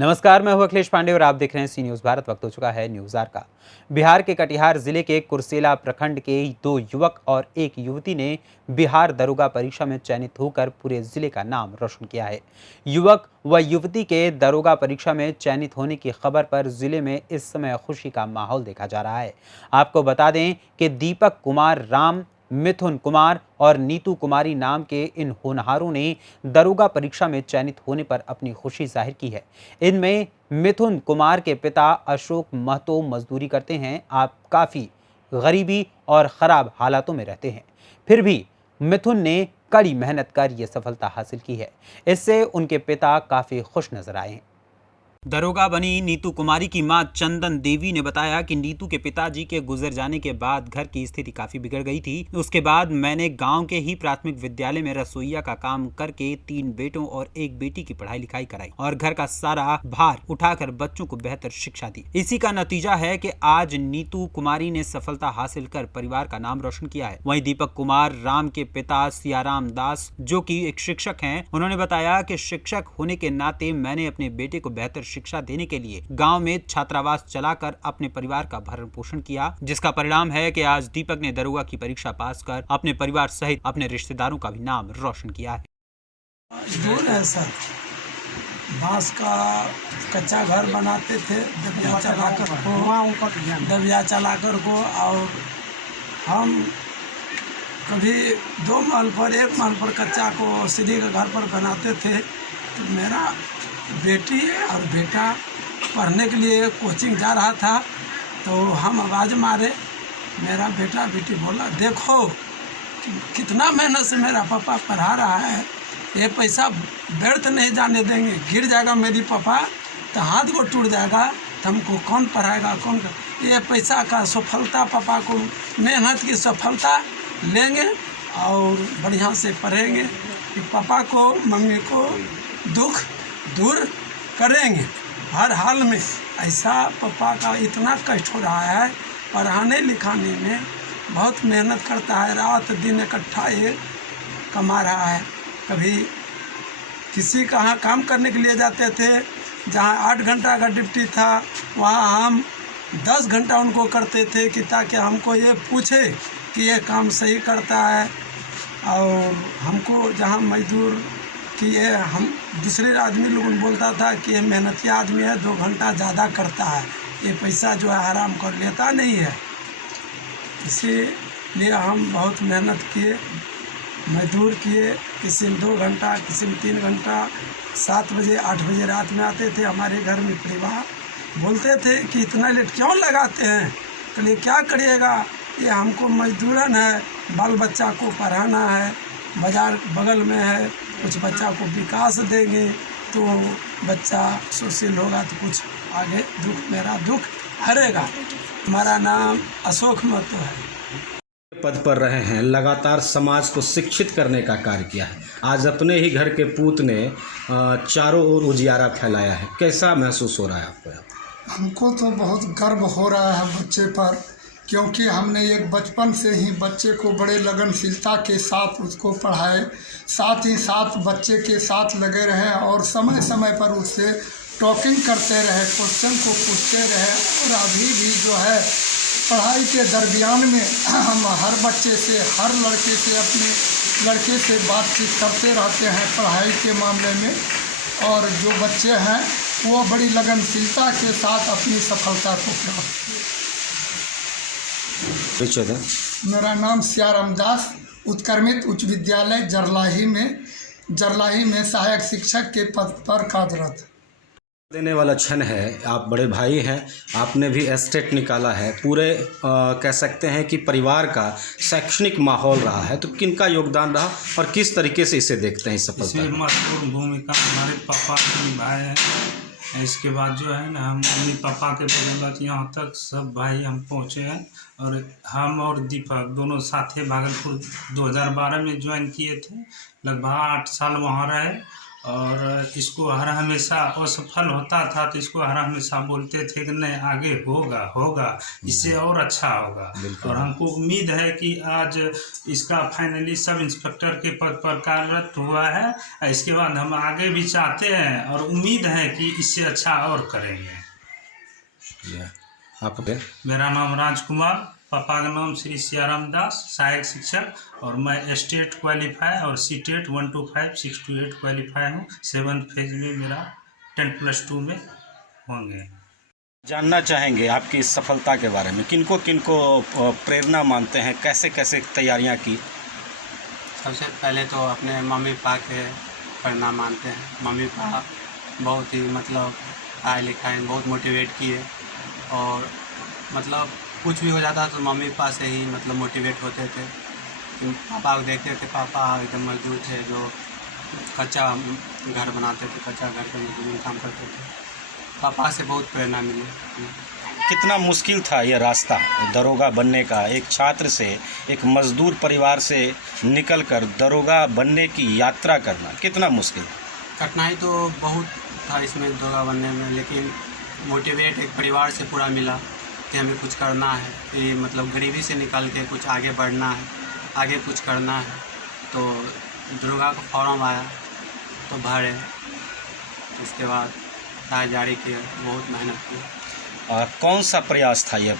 नमस्कार, मैं हूं अखिलेश पांडे और आप देख रहे हैं सी न्यूज़ भारत। वक्त हो चुका है न्यूज़ आर का। बिहार के कटिहार जिले के कुर्सेला प्रखंड के 2 युवक और एक युवती ने बिहार दरोगा परीक्षा में चयनित होकर पूरे जिले का नाम रोशन किया है। युवक व युवती के दरोगा परीक्षा में चयनित होने की खबर पर जिले में इस समय खुशी का माहौल देखा जा रहा है। आपको बता दें कि दीपक कुमार राम, मिथुन कुमार और नीतू कुमारी नाम के इन होनहारों ने दरोगा परीक्षा में चयनित होने पर अपनी खुशी जाहिर की है। इनमें मिथुन कुमार के पिता अशोक महतो मजदूरी करते हैं। आप काफी गरीबी और खराब हालातों में रहते हैं, फिर भी मिथुन ने कड़ी मेहनत कर यह सफलता हासिल की है। इससे उनके पिता काफी खुश नजर आए हैं। दरोगा बनी नीतू कुमारी की मां चंदन देवी ने बताया कि नीतू के पिताजी के गुजर जाने के बाद घर की स्थिति काफी बिगड़ गई थी। उसके बाद मैंने गांव के ही प्राथमिक विद्यालय में रसोईया का काम करके 3 बेटों और 1 बेटी की पढ़ाई लिखाई कराई और घर का सारा भार उठाकर बच्चों को बेहतर शिक्षा दी। इसी का नतीजा है कि आज नीतू कुमारी ने सफलता हासिल कर परिवार का नाम रोशन किया है। वहीं दीपक कुमार राम के पिता सियाराम दास, जो की एक शिक्षक है, उन्होंने बताया कि शिक्षक होने के नाते मैंने अपने बेटे को बेहतर शिक्षा देने के लिए गांव में छात्रावास चलाकर अपने परिवार का भरण पोषण किया, जिसका परिणाम है कि आज दीपक ने दरोगा की परीक्षा पास कर अपने परिवार सहित अपने रिश्तेदारों का भी नाम रोशन किया है। दूर है सर, बांस का कच्चा घर बनाते थे दबिया चलाकर को और हम कभी 2 महल पर 1 महल पर कच्चा को सीढ़ी के घर पर बनाते थे। तो मेरा बेटी और बेटा पढ़ने के लिए कोचिंग जा रहा था, तो हम आवाज़ मारे, मेरा बेटा बेटी बोला देखो कितना मेहनत से मेरा पापा पढ़ा रहा है, ये पैसा व्यर्थ नहीं जाने देंगे, गिर जाएगा मेरी पापा तो हाथ को टूट जाएगा, तो हमको कौन पढ़ाएगा कौन ये पैसा का सफलता पापा को मेहनत की सफलता लेंगे और बढ़िया से पढ़ेंगे कि पापा को मम्मी को दुख दूर करेंगे हर हाल में। ऐसा पापा का इतना कष्ट हो रहा है, पढ़ाने लिखाने में बहुत मेहनत करता है, रात दिन इकट्ठा ये कमा रहा है। कभी किसी कहाँ काम करने के लिए जाते थे, जहाँ 8 घंटा का ड्यूटी था, वहाँ हम 10 घंटा उनको करते थे कि ताकि हमको ये पूछे कि ये काम सही करता है। और हमको जहाँ मजदूर कि ये हम दूसरे आदमी लोगों बोलता था कि ये मेहनती आदमी है, 2 घंटा ज़्यादा करता है, ये पैसा जो है आराम कर लेता नहीं है। इसीलिए हम बहुत मेहनत किए, मजदूर किए, किसी में 2 घंटा किसी में 3 घंटा, 7 बजे 8 बजे रात में आते थे। हमारे घर में परिवार बोलते थे कि इतना लेट क्यों लगाते हैं, तो क्या करिएगा, ये हमको मजदूरन है, बाल बच्चा को पढ़ाना है, बाजार बगल में है, कुछ बच्चा को विकास देंगे तो बच्चा सुशील होगा तो कुछ आगे मेरा दुख हरेगा। हमारा नाम अशोक महतो है। पद पर रहे हैं, लगातार समाज को शिक्षित करने का कार्य किया है। आज अपने ही घर के पूत ने चारों ओर उजियारा फैलाया है, कैसा महसूस हो रहा है आपको? हमको तो बहुत गर्व हो रहा है बच्चे पर, क्योंकि हमने एक बचपन से ही बच्चे को बड़े लगनशीलता के साथ उसको पढ़ाए, साथ ही साथ बच्चे के साथ लगे रहे और समय समय पर उससे टॉकिंग करते रहे, क्वेश्चन को पूछते रहे। और अभी भी जो है पढ़ाई के दरमियान में हम हर बच्चे से, हर लड़के से, अपने लड़के से बातचीत करते रहते हैं पढ़ाई के मामले में। और जो बच्चे हैं वो बड़ी लगनशीलता के साथ अपनी सफलता को प्राप्त किए। मेरा नाम सियाराम दास, उत्क्रमित उच्च विद्यालय जरलाही में सहायक शिक्षक के पद पर कार्यरत। देने वाला क्षण है, आप बड़े भाई हैं, आपने भी एस्टेट निकाला है, पूरे कह सकते हैं कि परिवार का शैक्षणिक माहौल रहा है, तो किनका योगदान रहा और किस तरीके से इसे देखते हैं इस सफलता? इसमें महत्वपूर्ण भूमिका हमारे पापा ने निभाए हैं। इसके बाद जो है ना, हम अपने पापा के बदौलत यहाँ तक सब भाई हम पहुँचे हैं। और हम और दीपक दोनों साथ ही भागलपुर 2012 में ज्वाइन किए थे, लगभग 8 साल वहाँ रहे और इसको हर हमेशा असफल होता था तो इसको हर हमेशा बोलते थे कि नहीं आगे होगा होगा, इससे और अच्छा होगा। और हमको उम्मीद है कि आज इसका फाइनली सब इंस्पेक्टर के पद पर कार्यरत हुआ है। इसके बाद हम आगे भी चाहते हैं और उम्मीद है कि इससे अच्छा और करेंगे। आप मेरा नाम राजकुमार, पापा का नाम श्री सियाराम दास, सहायक शिक्षक, और मैं स्टेट क्वालिफाई और सीटेट 1 to 5 6 to 8 क्वालिफाई हूँ। 7th फेज में मेरा 10+2 में होंगे। जानना चाहेंगे आपकी इस सफलता के बारे में, किनको किनको प्रेरणा मानते हैं, कैसे कैसे तैयारियां की? सबसे पहले तो अपने मम्मी पापा के प्रेरणा मानते हैं। मम्मी पापा बहुत ही मतलब पढ़ाई लिखाई बहुत मोटिवेट किए, और मतलब कुछ भी हो जाता तो मम्मी पापा से ही मतलब मोटिवेट होते थे। पापा को देखते थे, पापा एकदम मजदूर थे जो कच्चा घर बनाते थे, कच्चा घर पे मजदूरी काम करते थे। पापा से बहुत प्रेरणा मिली। कितना मुश्किल था यह रास्ता दरोगा बनने का, एक छात्र से, एक मजदूर परिवार से निकलकर दरोगा बनने की यात्रा करना कितना मुश्किल? कठिनाई तो बहुत था इसमें दरोगा बनने में, लेकिन मोटिवेट एक परिवार से पूरा मिला कि हमें कुछ करना है, ये मतलब गरीबी से निकल के कुछ आगे बढ़ना है, आगे कुछ करना है। तो दरोगा का फॉर्म आया तो भरे, उसके बाद जारी किए, बहुत मेहनत की। कौन सा प्रयास था यह,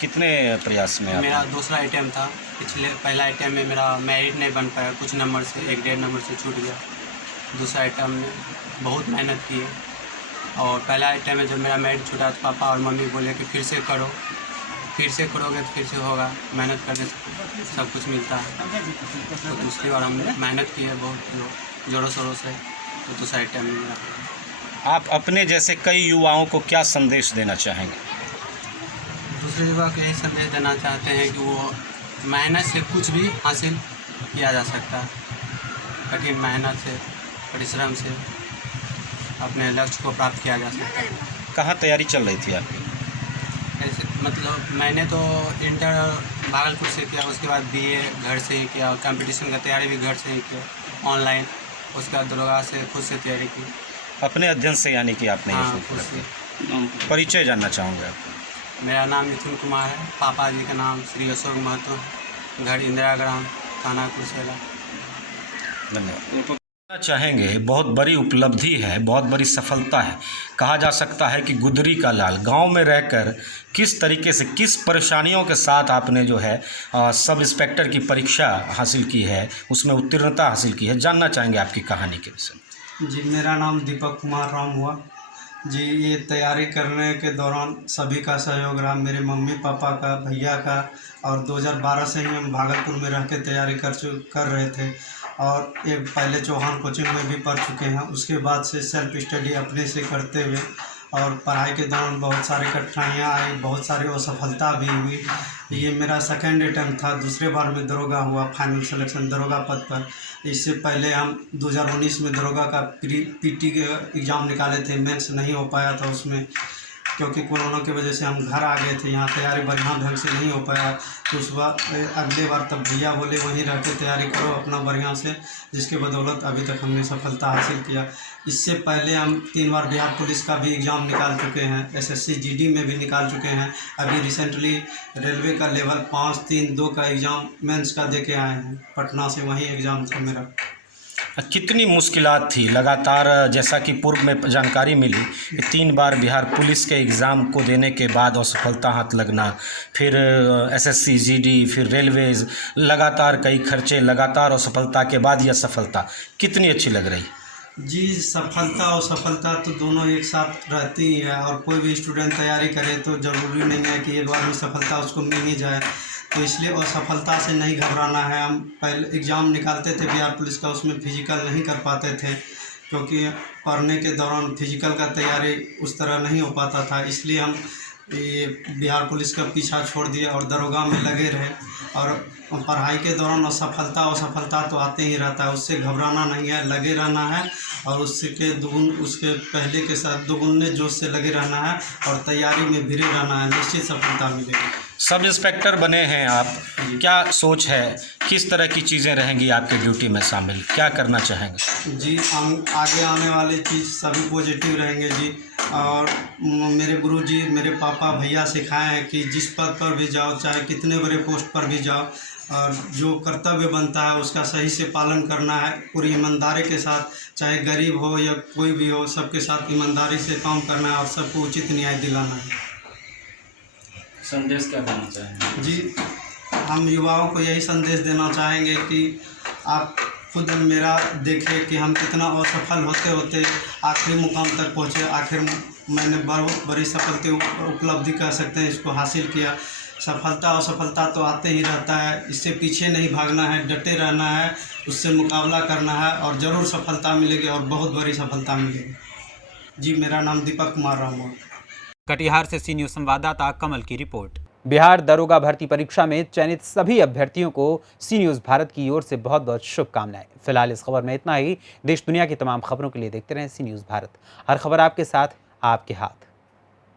कितने प्रयास में? मेरा दूसरा अटैम्प्ट था। पहला अटैम्प्ट में मेरा मेरिट नहीं बन पाया, कुछ नंबर से 1-1.5 नंबर से छूट गया। दूसरा अटैम्प्ट में बहुत मेहनत की, और पहला अटैम्प्ट में जब मेरा मेरिट छूटा तो पापा और मम्मी बोले कि फिर से करो, फिर से करोगे तो फिर से होगा, मेहनत करने से सब कुछ मिलता है। तो दूसरी बार हमने मेहनत की है बहुत ज़ोरों शोरों से, तो दूसरा अटैम्प्ट में मेरा। आप अपने जैसे कई युवाओं को क्या संदेश देना चाहेंगे? दूसरे युवा को यही संदेश देना चाहते हैं कि वो मेहनत से कुछ भी हासिल किया जा सकता है। कठिन मेहनत से, परिश्रम से अपने लक्ष्य को प्राप्त किया जा सकता है। कहाँ तैयारी चल रही थी आपकी? ऐसे मतलब मैंने तो इंटर भागलपुर से किया, उसके बाद BA घर से ही किया, कंपटीशन का तैयारी भी घर से ही किया ऑनलाइन। उसके बाद दरोगा से खुद से तैयारी की। अपने अध्ययन से, यानी कि आपने हाँ, ये खुद से। परिचय जानना चाहूँगा। मेरा नाम मिथुन कुमार है, पापा जी का नाम श्री अशोक महतो, घर इंदिरा ग्राम, थाना कुर्सेला। धन्यवाद। चाहेंगे, बहुत बड़ी उपलब्धि है, बहुत बड़ी सफलता है। कहा जा सकता है कि गुदरी का लाल गांव में रहकर किस तरीके से, किस परेशानियों के साथ आपने जो है सब इंस्पेक्टर की परीक्षा हासिल की है, उसमें उत्तीर्णता हासिल की है, जानना चाहेंगे आपकी कहानी के विषय में। जी, मेरा नाम दीपक कुमार राम हुआ जी। ये तैयारी करने के दौरान सभी का सहयोग रहा, मेरे मम्मी पापा का, भैया का, और 2012 से ही हम भागलपुर में रह के तैयारी कर रहे थे, और एक पहले चौहान कोचिंग में भी पढ़ चुके हैं। उसके बाद से सेल्फ स्टडी अपने से करते हुए, और पढ़ाई के दौरान बहुत सारी कठिनाइयाँ आई, बहुत सारी असफलता भी हुई। ये मेरा सेकेंड अटैम्प्ट था, दूसरे बार में दरोगा हुआ, फाइनल सिलेक्शन दरोगा पद पर। इससे पहले हम 2019 में दरोगा का PT के एग्ज़ाम निकाले थे, मेंस नहीं हो पाया था उसमें, क्योंकि कोरोना की वजह से हम घर आ गए थे, यहाँ तैयारी बढ़िया ढंग से नहीं हो पाया। तो उस बार अगले बार तब भैया बोले वहीं रह के तैयारी करो अपना बढ़िया से, जिसके बदौलत अभी तक हमने सफलता हासिल किया। इससे पहले हम 3 बार बिहार पुलिस का भी एग्ज़ाम निकाल चुके हैं, SSC GD में भी निकाल चुके हैं। अभी रिसेंटली रेलवे का लेवल 5-3-2 का एग्ज़ाम मेंस का दे के आए हैं, पटना से वहीं एग्ज़ाम था मेरा। कितनी मुश्किलात थी लगातार, जैसा कि पूर्व में जानकारी मिली कि 3 बार बिहार पुलिस के एग्ज़ाम को देने के बाद असफलता हाथ लगना, फिर SSC GD, फिर रेलवेज़, लगातार कई खर्चे, लगातार असफलता के बाद यह सफलता कितनी अच्छी लग रही? जी, सफलता और सफलता तो दोनों एक साथ रहती ही है, और कोई भी स्टूडेंट तैयारी करे तो ज़रूरी नहीं है कि एक बार में सफलता उसको मिल ही जाए। तो इसलिए असफलता से नहीं घबराना है। हम पहले एग्ज़ाम निकालते थे बिहार पुलिस का, उसमें फिजिकल नहीं कर पाते थे, क्योंकि पढ़ने के दौरान फिजिकल का तैयारी उस तरह नहीं हो पाता था। इसलिए हम ये बिहार पुलिस का पीछा छोड़ दिए और दरोगा में लगे रहे। और पढ़ाई के दौरान असफलता तो आते ही रहता है, उससे घबराना नहीं है, लगे रहना है, और उसके पहले के साथ दोगुने जोश से लगे रहना है, और तैयारी में भिड़े रहना है, निश्चित सफलता मिलेगी। सब इंस्पेक्टर बने हैं आप, क्या सोच है, किस तरह की चीज़ें रहेंगी आपके ड्यूटी में शामिल, क्या करना चाहेंगे? जी हम आगे आने वाली चीज़ सभी पॉजिटिव रहेंगे जी। और मेरे गुरुजी, मेरे पापा भैया सिखाए हैं कि जिस पद पर भी जाओ, चाहे कितने बड़े पोस्ट पर भी जाओ, और जो कर्तव्य बनता है उसका सही से पालन करना है पूरी ईमानदारी के साथ। चाहे गरीब हो या कोई भी हो, सबके साथ ईमानदारी से काम करना है और सबको उचित न्याय दिलाना है। संदेश क्या देना चाहेंगे? जी हम युवाओं को यही संदेश देना चाहेंगे कि आप खुद मेरा देखें कि हम कितना असफल होते होते आखिरी मुकाम तक पहुँचे। आखिर मैंने बहुत बड़ी सफलता उपलब्धि कर सकते हैं इसको हासिल किया। सफलता और सफलता तो आते ही रहता है, इससे पीछे नहीं भागना है, डटे रहना है, उससे मुकाबला करना है और ज़रूर सफलता मिलेगी और बहुत बड़ी सफलता मिलेगी। जी मेरा नाम दीपक कुमार राम है। कटिहार से सी न्यूज़ संवाददाता कमल की रिपोर्ट। बिहार दरोगा भर्ती परीक्षा में चयनित सभी अभ्यर्थियों को सी न्यूज़ भारत की ओर से बहुत बहुत शुभकामनाएं। फिलहाल इस खबर में इतना ही। देश दुनिया की तमाम खबरों के लिए देखते रहें सी न्यूज़ भारत। हर खबर आपके साथ, आपके हाथ।